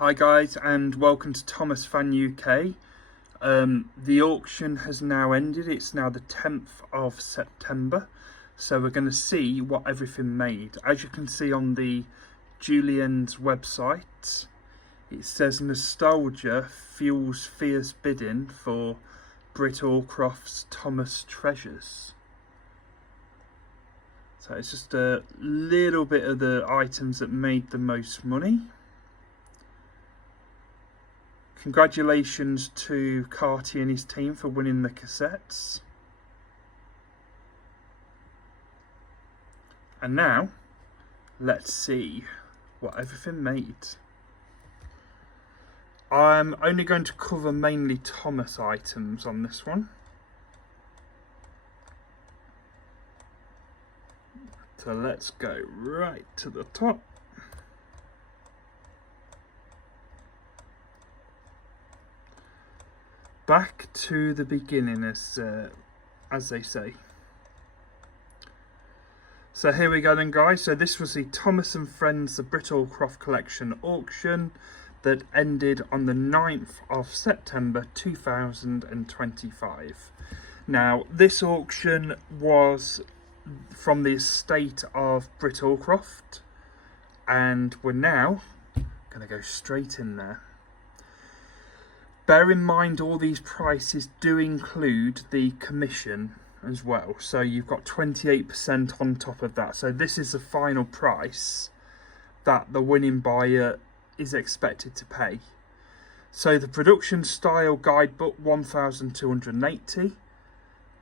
Hi guys, and welcome to Thomas Fan UK. The auction has now ended. It's now the 10th of September, so we're going to see what everything made. As you can see on the Julian's website, it says nostalgia fuels fierce bidding for Britt Allcroft's Thomas treasures. So it's just a little bit of the items that made the most money. Congratulations to Carty and his team for winning the cassettes. And now, let's see what everything made. I'm only going to cover mainly Thomas items on this one. So let's go right to the top. Back to the beginning, as they say. So here we go then, guys. So this was the Thomas and Friends, the Britt Allcroft collection auction that ended on the 9th of September 2025. Now, this auction was from the estate of Britt Allcroft, and we're now going to go straight in there. Bear in mind, all these prices do include the commission as well. So you've got 28% on top of that. So this is the final price that the winning buyer is expected to pay. So the production style guidebook, 1,280.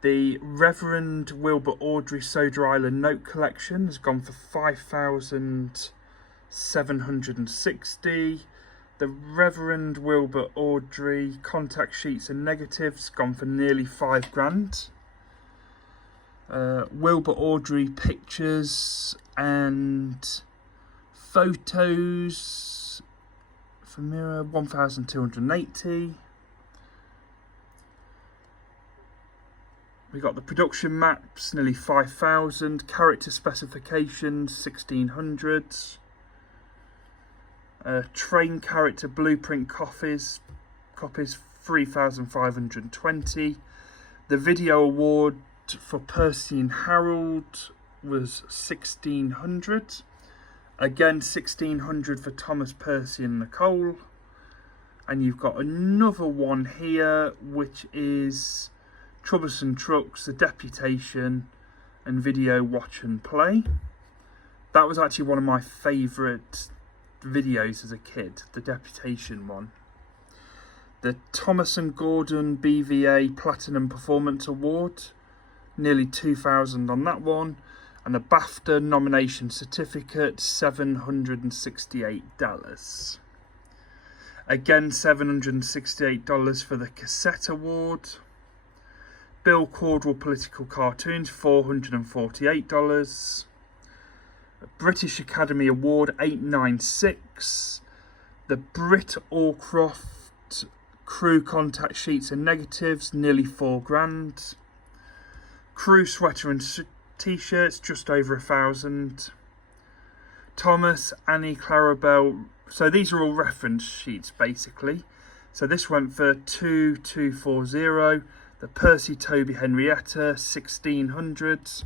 The Reverend Wilbur Awdry Soda Island note collection has gone for 5,760. The Reverend Wilbur Awdry contact sheets and negatives gone for nearly £5,000. Wilbur Awdry pictures and photos for mirror, 1,280. We got the production maps, nearly 5,000. Character specifications, 1,600. Train character blueprint copies 3,520. The video award for Percy and Harold was 1,600. Again, 1,600 for Thomas, Percy and Nicole. And you've got another one here, which is Troublesome Trucks, The Deputation and Video Watch and Play. That was actually one of my favourite videos as a kid, the Deputation one. The Thomas and Gordon BVA Platinum Performance Award, nearly 2,000 on that one, and a BAFTA nomination certificate, $768. Again, $768 for the cassette award. Bill Caldwell Political Cartoons, $448. British Academy Award, 896. The Britt Allcroft crew contact sheets and negatives, nearly £4,000. Crew sweater and t-shirts, just over 1,000. Thomas, Annie, Clarabelle. So these are all reference sheets basically. So this went for 2,240. The Percy Toby Henrietta, 1,600.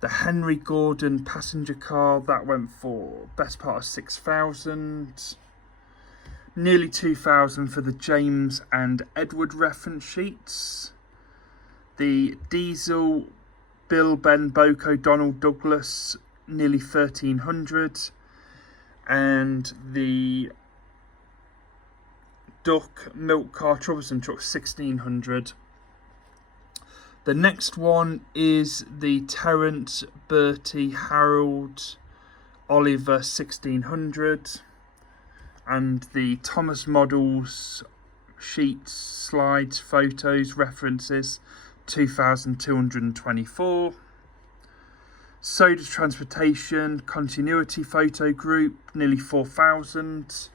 The Henry Gordon passenger car, that went for best part of 6,000. Nearly 2,000 for the James and Edward reference sheets. The Diesel, Bill, Ben, Boko, Donald, Douglas, nearly 1,300. And the Duck Milk Car Troublesome Truck, 1,600. The next one is the Terence, Bertie, Harold, Oliver, 1,600. And the Thomas models, sheets, slides, photos, references, 2,224. Soda Transportation Continuity Photo Group, nearly 4,000.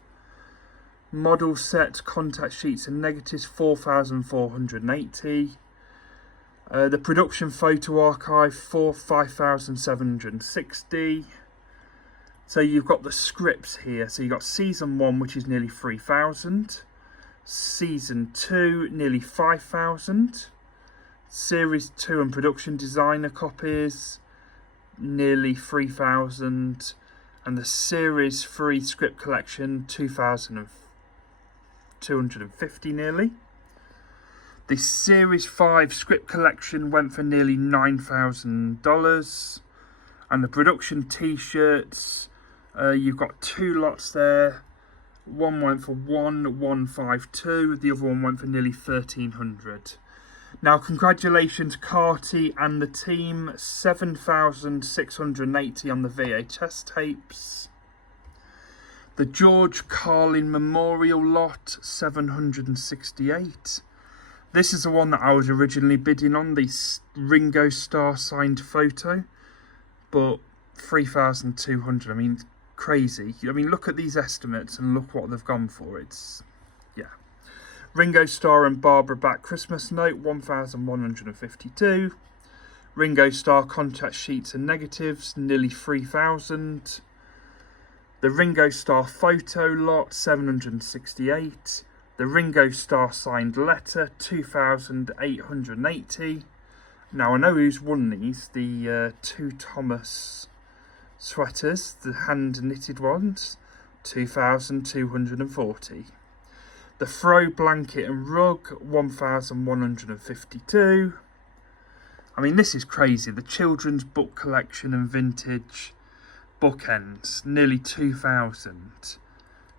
Model set contact sheets and negatives, 4,480. The Production Photo Archive, 5,760. So you've got the scripts here. So you've got season 1, which is nearly 3,000. Season 2, nearly 5,000. Series 2 and production designer copies, nearly 3,000. And the Series 3 script collection, 2,250 nearly. The Series 5 script collection went for nearly $9,000. And the production t-shirts, you've got 2 lots there. One went for $1,152, the other one went for nearly $1,300. Now, congratulations, Carty and the team. 7,680 on the VHS tapes. The George Carlin Memorial lot, 768. This is the one that I was originally bidding on, the Ringo Starr signed photo, but 3,200. I mean, crazy. I mean, look at these estimates and look what they've gone for. It's, yeah. Ringo Starr and Barbara Bach Christmas note, 1,152. Ringo Starr contact sheets and negatives, nearly 3,000. The Ringo Starr photo lot, 768. The Ringo Starr signed letter, 2,880. Now, I know who's won these, the 2 Thomas sweaters, the hand knitted ones, 2,240. The Throw blanket and rug, 1,152. I mean, this is crazy. The children's book collection and vintage bookends, nearly 2,000.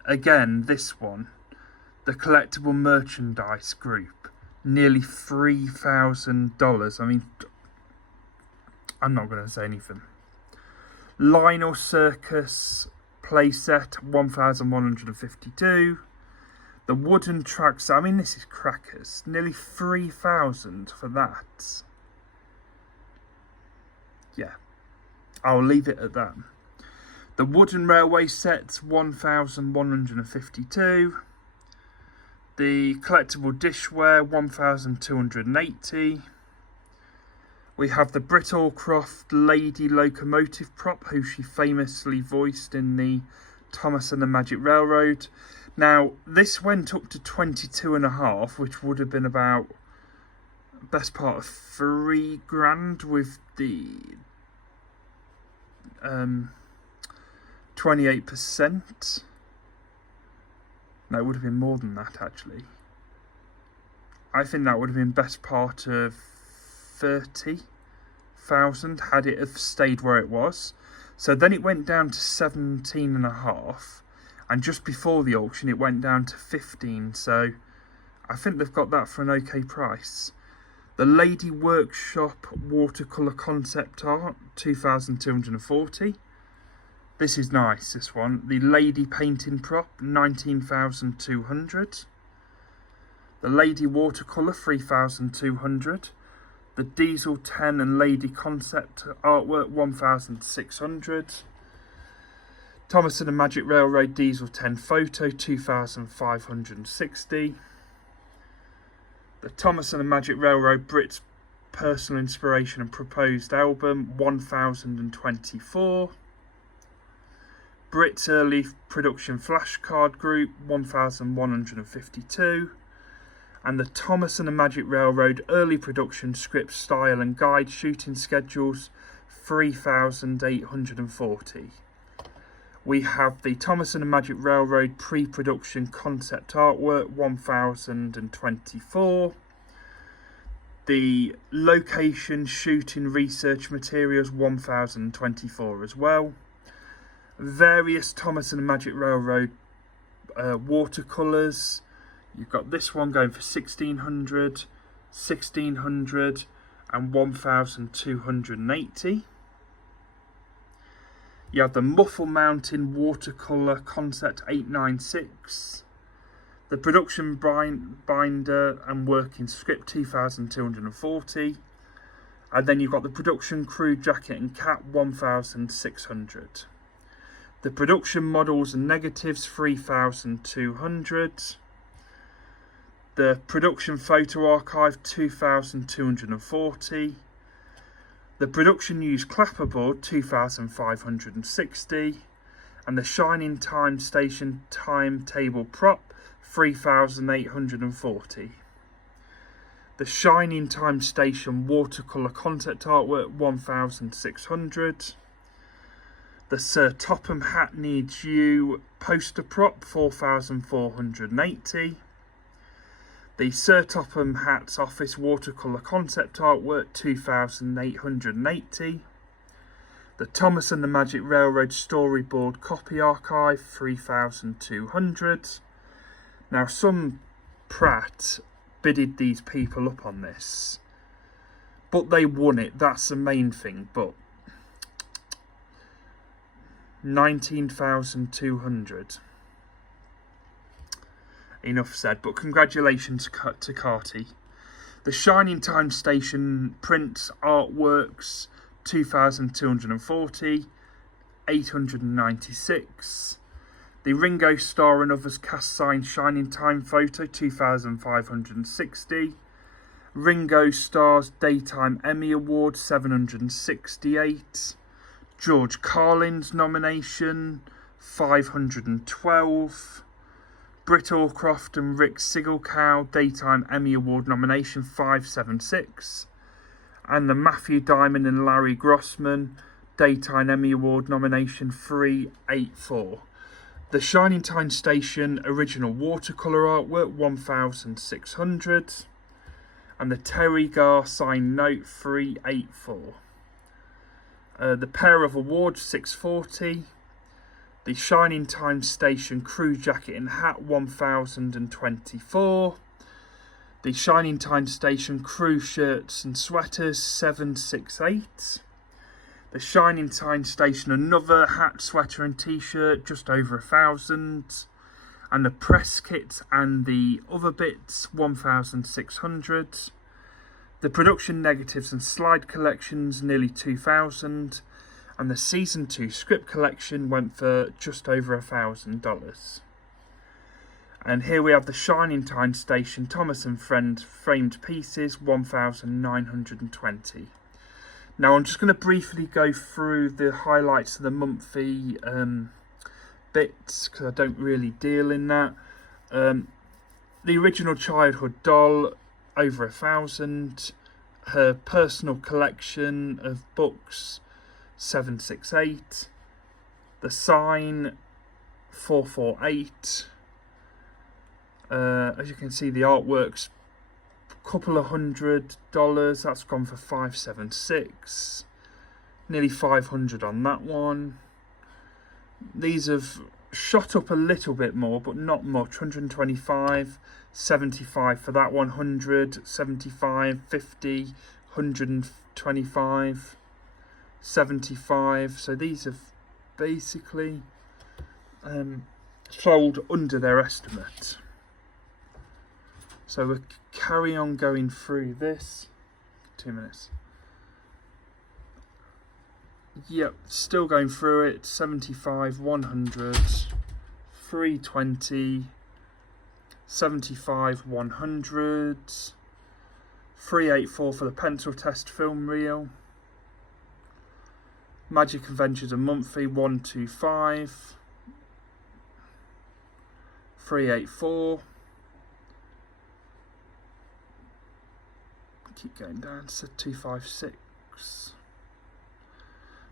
Again, this one, the collectible merchandise group, nearly $3,000. I mean, I'm not going to say anything. Lionel Circus playset, 1,152. The wooden tracks, I mean, this is crackers. Nearly 3,000 for that. Yeah, I'll leave it at that. The wooden railway sets, 1,152. The collectible dishware, 1,280. We have the Britt Allcroft lady locomotive prop, who she famously voiced in the Thomas and the Magic Railroad. Now, this went up to 22.5, which would have been about best part of $3,000 with the 28%. No, it would have been more than that, actually. I think that would have been best part of 30,000 had it have stayed where it was. So then it went down to 17.5, and just before the auction it went down to 15. So I think they've got that for an okay price. The Lady Workshop watercolour concept art, 2,240. This is nice, this one. The Lady Painting Prop, 19,200. The Lady Watercolour, 3,200. The Diesel 10 and Lady Concept artwork, 1,600. Thomas and the Magic Railroad Diesel 10 photo, 2,560. The Thomas and the Magic Railroad Brit's personal inspiration and proposed album, 1,024. Brit's early production flashcard group, 1,152. And the Thomas and the Magic Railroad early production script style and guide shooting schedules, 3,840. We have the Thomas and the Magic Railroad pre-production concept artwork, 1,024. The location shooting research materials, 1,024 as well. Various Thomas and the Magic Railroad watercolours. You've got this one going for 1,600, 1,600 and 1,280. You have the Muffle Mountain watercolour concept 896. The production binder and working script, 2,240. And then you've got the production crew jacket and cap, 1,600. The production models and negatives, 3,200. The production photo archive, 2,240. The production used clapperboard, 2,560. And the Shining Time Station timetable prop, 3,840. The Shining Time Station watercolour concept artwork, 1,600. The Sir Topham Hat Needs You poster prop, 4,480. The Sir Topham Hat's Office watercolour concept artwork, 2,880. The Thomas and the Magic Railroad storyboard copy archive, 3,200. Now, some prat bidded these people up on this, but they won it. That's the main thing. But 19,200. Enough said. But congratulations to Carty. The Shining Time Station prints artworks, 2,240, 896. The Ringo Starr and Others cast sign Shining Time photo, 2,560. Ringo Starr's Daytime Emmy Award, 768. George Carlin's nomination, 512. Britt Allcroft and Rick Sigelcow Daytime Emmy Award nomination, 576. And the Matthew Diamond and Larry Grossman Daytime Emmy Award nomination, 384. The Shining Time Station original watercolour artwork, 1,600. And the Terry Garr signed note, 384. The pair of awards, 640. The Shining Time Station crew jacket and hat, 1,024. The Shining Time Station crew shirts and sweaters, 768. The Shining Time Station another hat, sweater and t-shirt, just over 1,000. And the press kits and the other bits, 1,600. The production negatives and slide collections, nearly 2,000. And the season 2 script collection went for just over $1,000. And here we have the Shining Time Station Thomas and Friend framed pieces, 1,920. Now I'm just going to briefly go through the highlights of the monthly bits, because I don't really deal in that. The original childhood doll, over 1,000. Her personal collection of books, 768. The sign, 448. As you can see, the artwork's a couple of $100. That's gone for 576. Nearly 500 on that one. These have shot up a little bit more, but not much. 125, 75 for that 100, 75, 50, 125, 75. So these have basically sold under their estimate. So we'll carry on going through this. 2 minutes. Yep, still going through it. 75, 100, 320, 75, 100, 384 for the pencil test film reel. Magic Adventures a monthly, 125, 384. Keep going down to 256.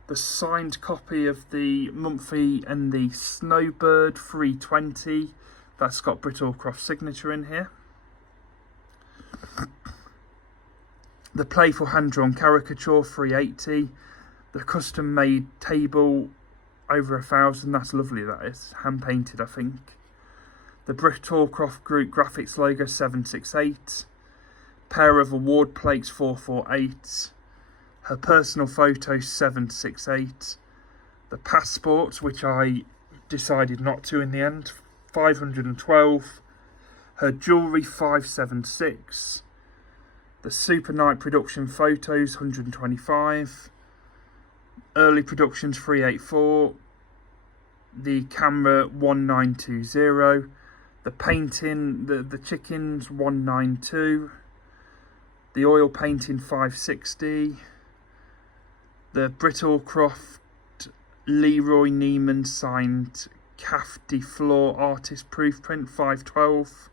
The signed copy of the monthly and the Snowbird, 320. That's got Britt Allcroft's signature in here. The Playful Hand-Drawn Caricature, 380. The custom made table, over 1,000. That's lovely, that is. Hand painted, I think. The Britt Allcroft Group graphics logo, 768. Pair of award plates, 448. Her personal photos, 768. The passports, which I decided not to in the end, 512. Her jewellery, 576. The Super Night production photos, 125. Early productions, 384. The camera, 1920. The painting, the chickens, 192. The oil painting, 560. The Britt Allcroft Leroy Neiman signed Calf de Fleur artist proof print 512.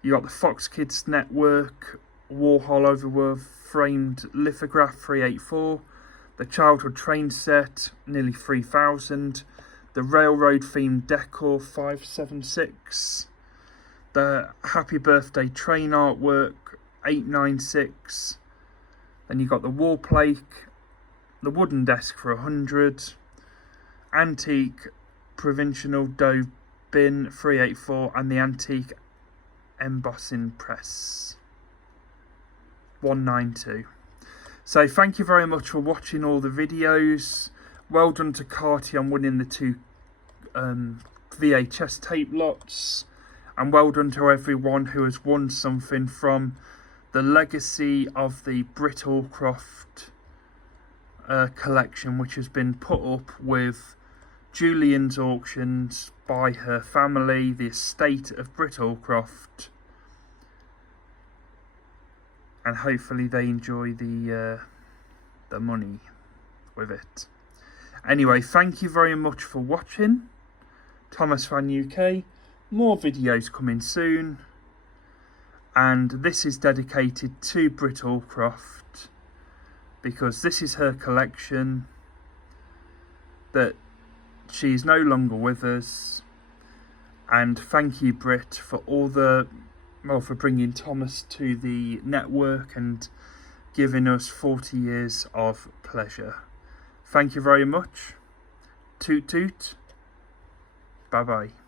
You got the Fox Kids Network Warhol Overworth framed lithograph 384. The Childhood Train set nearly 3,000. The Railroad themed decor 576. The Happy Birthday train artwork 896. Then you got the wall plaque, the wooden desk for 100. Antique provincial dough bin 384, and the antique embossing press 192. So thank you very much for watching all the videos. Well done to Carty on winning the 2 VHS tape lots, and well done to everyone who has won something from the legacy of the Britt Allcroft collection, which has been put up with Julian's auctions by her family, the estate of Britt Allcroft, and hopefully they enjoy the money with it. Anyway, thank you very much for watching. Thomas Fan UK, more videos coming soon, and this is dedicated to Britt Allcroft because this is her collection that she's no longer with us. And thank you, Britt, for all the for bringing Thomas to the network and giving us 40 years of pleasure. Thank you very much. Toot toot. Bye bye.